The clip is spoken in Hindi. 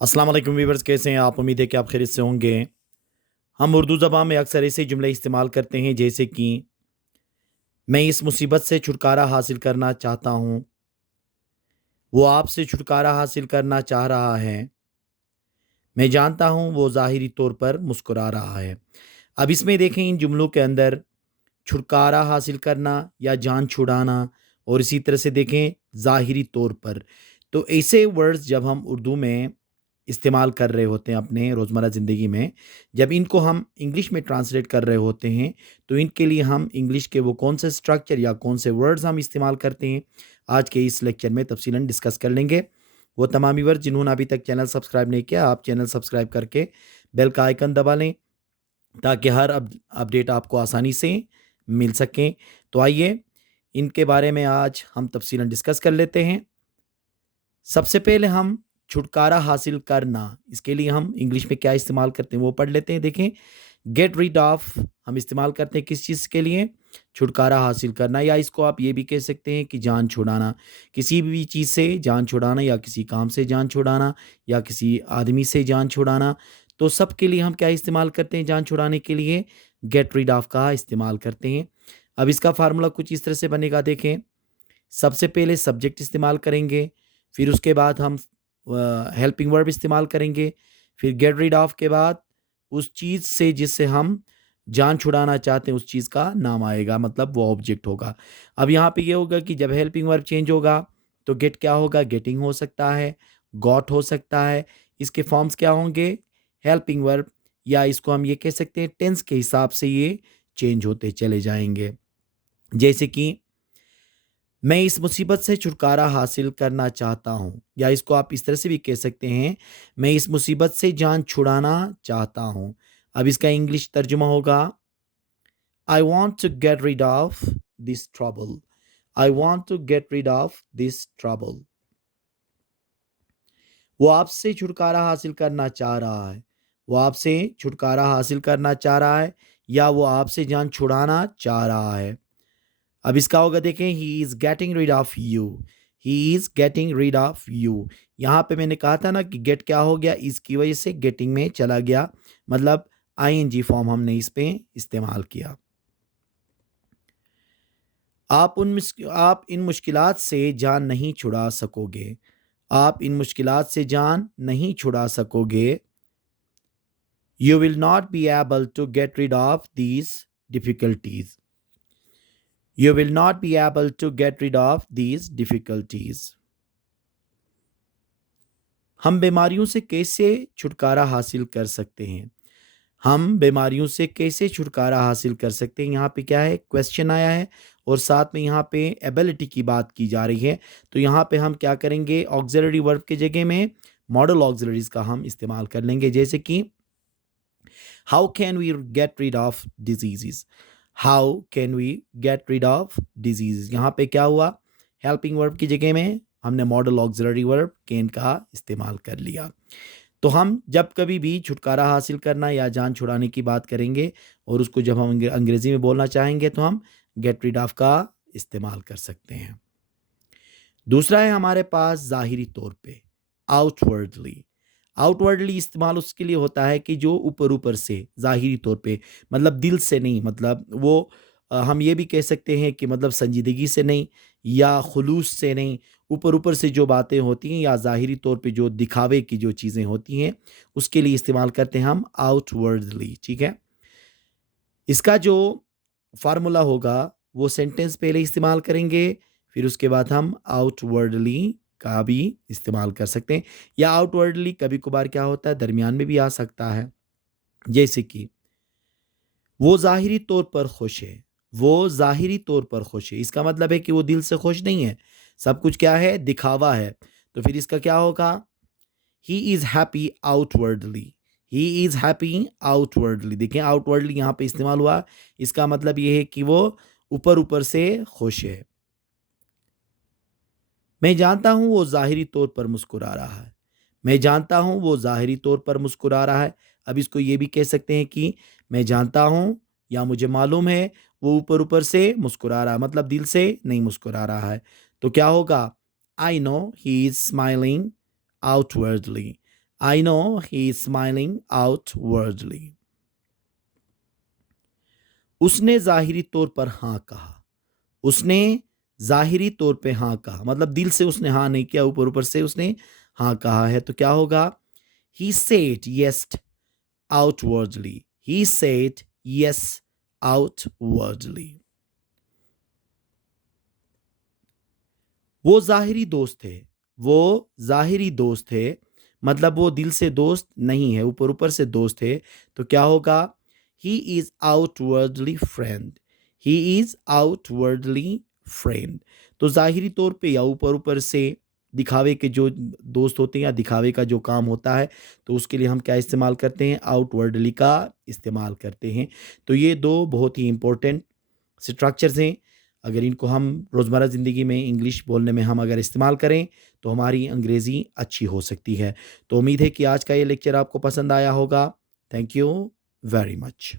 अस्सलाम वालेकुम व्यूवर्स, कैसे हैं आप? उम्मीद है कि आप खैरियत से होंगे। हम उर्दू ज़बान में अक्सर ऐसे जुमले इस्तेमाल करते हैं जैसे कि मैं इस मुसीबत से छुटकारा हासिल करना चाहता हूँ, वो आपसे छुटकारा हासिल करना चाह रहा है, मैं जानता हूँ वो ज़ाहिरी तौर पर मुस्कुरा रहा है। अब इसमें देखें, इन जुमलों के अंदर छुटकारा हासिल करना या जान छुड़ाना, और इसी तरह से देखें ज़ाहिरी तौर पर, तो ऐसे वर्ड्स जब हम उर्दू में इस्तेमाल कर रहे होते हैं अपने रोज़मर्रा ज़िंदगी में, जब इनको हम इंग्लिश में ट्रांसलेट कर रहे होते हैं, तो इनके लिए हम इंग्लिश के वो कौन से स्ट्रक्चर या कौन से वर्ड्स हम इस्तेमाल करते हैं, आज के इस लेक्चर में तफसीलन डिस्कस कर लेंगे। वो तमाम व्यूअर जिन्होंने अभी तक चैनल सब्सक्राइब नहीं किया, आप चैनल सब्सक्राइब करके बेल का आइकन दबा लें ताकि हर अपडेट आपको आसानी से मिल सकें। तो आइए, इनके बारे में आज हम तफसीलन डिस्कस कर लेते हैं। सबसे पहले हम छुटकारा हासिल करना, इसके लिए हम इंग्लिश में क्या इस्तेमाल करते हैं वो पढ़ लेते हैं। देखें, गेट रीड ऑफ हम इस्तेमाल करते हैं किस चीज़ के लिए? छुटकारा हासिल करना, या इसको आप ये भी कह सकते हैं कि जान छुड़ाना। किसी भी चीज़ से जान छुड़ाना, या किसी काम से जान छुड़ाना, या किसी आदमी से जान छुड़ाना, तो सब के लिए हम क्या इस्तेमाल करते हैं जान छुड़ाने के लिए? गेट रीड ऑफ का इस्तेमाल करते हैं। अब इसका फार्मूला कुछ इस तरह से बनेगा। देखें, सबसे पहले सब्जेक्ट इस्तेमाल करेंगे, फिर उसके बाद हम हेल्पिंग वर्ब इस्तेमाल करेंगे, फिर गेट रिड ऑफ के बाद उस चीज़ से जिससे हम जान छुड़ाना चाहते हैं उस चीज़ का नाम आएगा, मतलब वो ऑब्जेक्ट होगा। अब यहाँ पे ये होगा कि जब हेल्पिंग वर्ब चेंज होगा तो गेट क्या होगा? गेटिंग हो सकता है, गॉट हो सकता है। इसके फॉर्म्स क्या होंगे? हेल्पिंग वर्ब, या इसको हम ये कह सकते हैं टेंस के हिसाब से ये चेंज होते चले जाएंगे। जैसे कि मैं इस मुसीबत से छुटकारा हासिल करना चाहता हूँ, या इसको आप इस तरह से भी कह सकते हैं, मैं इस मुसीबत से जान छुड़ाना चाहता हूँ। अब इसका इंग्लिश तर्जुमा होगा, I want to get rid of this trouble. I want to get rid of this trouble. वो आपसे छुटकारा हासिल करना चाह रहा है, वो आपसे छुटकारा हासिल करना चाह रहा है, या वो आपसे जान छुड़ाना चाह रहा है। अब इसका होगा, देखें, he is getting rid of you. He is getting rid of you. यहाँ पे मैंने कहा था ना कि गेट क्या हो गया, इसकी वजह से गेटिंग में चला गया, मतलब आईएनजी फॉर्म हमने इस पे इस्तेमाल किया। आप इन मुश्किलात से जान नहीं छुड़ा सकोगे। आप इन मुश्किलात से जान नहीं छुड़ा सकोगे। You will not be able to get rid of these difficulties. You will not be able to get rid of these difficulties. हम बीमारियों से कैसे छुटकारा हासिल कर सकते हैं? हम बीमारियों से कैसे छुटकारा हासिल कर सकते हैं? यहाँ पे क्या है? क्वेश्चन आया है, और साथ में यहाँ पे एबिलिटी की बात की जा रही है। तो यहाँ पे हम क्या करेंगे? ऑक्सिलरी वर्ब के जगह में मॉडल ऑक्सिलरीज का हम इस्तेमाल कर लेंगे, जैसे कि how can we get rid of diseases. How can we get rid of disease, यहाँ पे क्या हुआ? हेल्पिंग वर्ब की जगह में हमने मॉडल ऑक्सिलरी वर्ब कैन का इस्तेमाल कर लिया। तो हम जब कभी भी छुटकारा हासिल करना या जान छुड़ाने की बात करेंगे, और उसको जब हम अंग्रेजी में बोलना चाहेंगे, तो हम गेट रिड ऑफ का इस्तेमाल कर सकते हैं। दूसरा है हमारे पास ज़ाहिरी तौर पे, आउटवर्डली। आउटवर्डली इस्तेमाल उसके लिए होता है कि जो ऊपर ऊपर से, ज़ाहिरी तौर पे मतलब दिल से नहीं, मतलब वो हम ये भी कह सकते हैं कि मतलब संजीदगी से नहीं, या खुलूस से नहीं, ऊपर ऊपर से जो बातें होती हैं या ज़ाहिरी तौर पे जो दिखावे की जो चीज़ें होती हैं, उसके लिए इस्तेमाल करते हैं हम आउटवर्डली। ठीक है, इसका जो फार्मूला होगा वो सेंटेंस पहले इस्तेमाल करेंगे, फिर उसके बाद हम आउटवर्डली का भी इस्तेमाल कर सकते हैं, या आउटवर्डली कभी कभार क्या होता है दरमियान में भी आ सकता है। जैसे कि वो ज़ाहिरी तौर पर खुश है, वो ज़ाहिरी तौर पर खुश है, इसका मतलब है कि वो दिल से खुश नहीं है, सब कुछ क्या है? दिखावा है। तो फिर इसका क्या होगा? He is happy outwardly. He is happy outwardly. देखें, आउटवर्डली यहाँ पे इस्तेमाल हुआ, इसका मतलब ये है कि वो ऊपर ऊपर से खुश है। मैं जानता हूँ वो ज़ाहिरी तौर पर मुस्कुरा रहा है। मैं जानता हूँ वो ज़ाहिरी तौर पर मुस्कुरा रहा है। अब इसको ये भी कह सकते हैं कि मैं जानता हूँ या मुझे मालूम है वो ऊपर-ऊपर से मुस्कुरा रहा है, मतलब दिल से नहीं मुस्कुरा रहा है। तो क्या होगा? I know he is smiling outwardly. I know he is smiling outwardly. उसने जाहिरी तौर पर हाँ कहा। उसने ज़ाहिरी तौर पे हाँ कहा, मतलब दिल से उसने हाँ नहीं किया, ऊपर ऊपर से उसने हाँ कहा है, तो क्या होगा? He said yes outwardly. He said yes outwardly. वो ज़ाहिरी दोस्त थे। वो ज़ाहिरी दोस्त थे, मतलब वो दिल से दोस्त नहीं है, ऊपर ऊपर से दोस्त थे। तो क्या होगा? He is outwardly friend. He is outwardly friend. तो ज़ाहिरी तौर पे या ऊपर ऊपर से दिखावे के जो दोस्त होते हैं या दिखावे का जो काम होता है, तो उसके लिए हम क्या इस्तेमाल करते हैं? आउटवर्डली का इस्तेमाल करते हैं। तो ये दो बहुत ही इंपॉर्टेंट स्ट्रक्चर्स हैं। अगर इनको हम रोज़मर्रा ज़िंदगी में इंग्लिश बोलने में हम अगर इस्तेमाल करें, तो हमारी अंग्रेज़ी अच्छी हो सकती है। तो उम्मीद है कि आज का ये लेक्चर आपको पसंद आया होगा। Thank you very much.